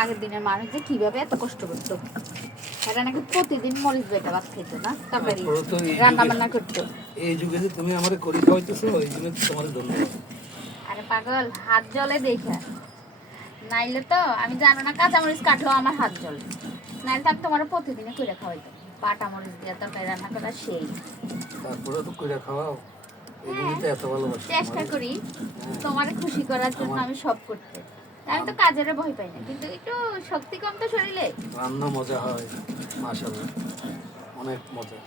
আগের দিনের মানুষ যে কিভাবে এত কষ্ট করতো, এরা নাকি প্রতিদিন মরিচ বেটা ভাত খেতো না, তরকারি রান্না বান্না করতো। এই যুগে যে তুমি আমারে করি খাওয়াইতেছো, এই জন্য তোমার ধন্যবাদ। আরে পাগল, হাত জলে দেখা, নাইলে তো আমি জানো না কাঁচামরিচ কাটলেও আমার হাত জলে, নাইলে তো আমি তোমার প্রতিদিনই করে খাওয়াইতাম। বাটা মরিচ দিয়ে তরকারি রান্না করা সেই। তারপরে তো কইরা খাওয়াও, এই জন্যই তো এত ভালোবাসি। চেষ্টা করি তোমার খুশি করার জন্য, আমি সব করতে। আমি তো কাজের ভয় পাই না, কিন্তু একটু শক্তি কম তো শরীরে। রান্না মজা হয় মাশাআল্লাহ, অনেক মজা।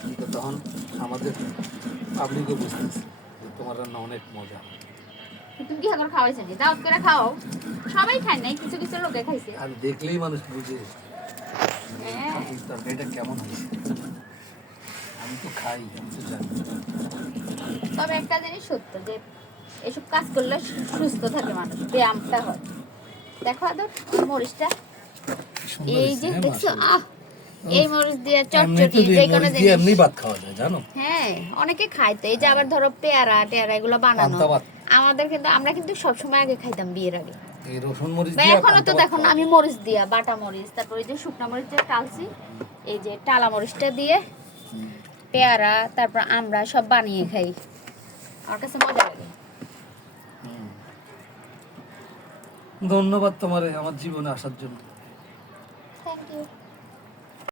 কিন্তু তখন আমাদের পাবলিকও বুঝতেছে যে তোমার রান্না অনেক মজা। তুমি কি এখন খাওয়াইছো নি? দাওয়াত করে খাও। সবাই খায় নাই, কিছু কিছু লোকে খাইছে। আর দেখলেই মানুষ বুঝে হ্যাঁ। এই তরকারিটা কেমন হয়েছে। আমি তো খাই, আমি তো জানি। তবে একটা জিনিস সত্য, যে এসব কাজ করলে সুস্থ থাকে মানুষ, ব্যায়ামটা হয়। দেখো আদর মরিচটা, সুন্দর এই যে হয়েছে, দেখছো, মাশাআল্লাহ। এই মরিচ দিয়ে এমনি তো চটচটি, যে কোনো এমনি জিনিস। ভাত খাওয়া যায় জানো। হ্যাঁ, অনেকে খায় তো। এই যে আবার ধরো পেয়ারা টেয়ারা এগুলো বানানো, পান্তা ভাত। আমাদের কিন্তু, আমরা কিন্তু সবসময় আগে খাইতাম বিয়ের আগে। এই রসুন মরিচ বা দিয়ে এখনো পান্তা তো ভাত দেখো না, খাওয়া আমি যায়। মরিচ দিয়া, বাটা মরিচ, তারপর ওই যে শুকনা মরিচ দিয়ে টালছি, এই যে টালা মরিচটা দিয়ে পেয়ারা, তারপর আমরা সব বানিয়ে খাই। আমার কাছে মজা লাগে। হুম। ধন্যবাদ তোমারে আমার জীবনে আসার জন্য। Thank you.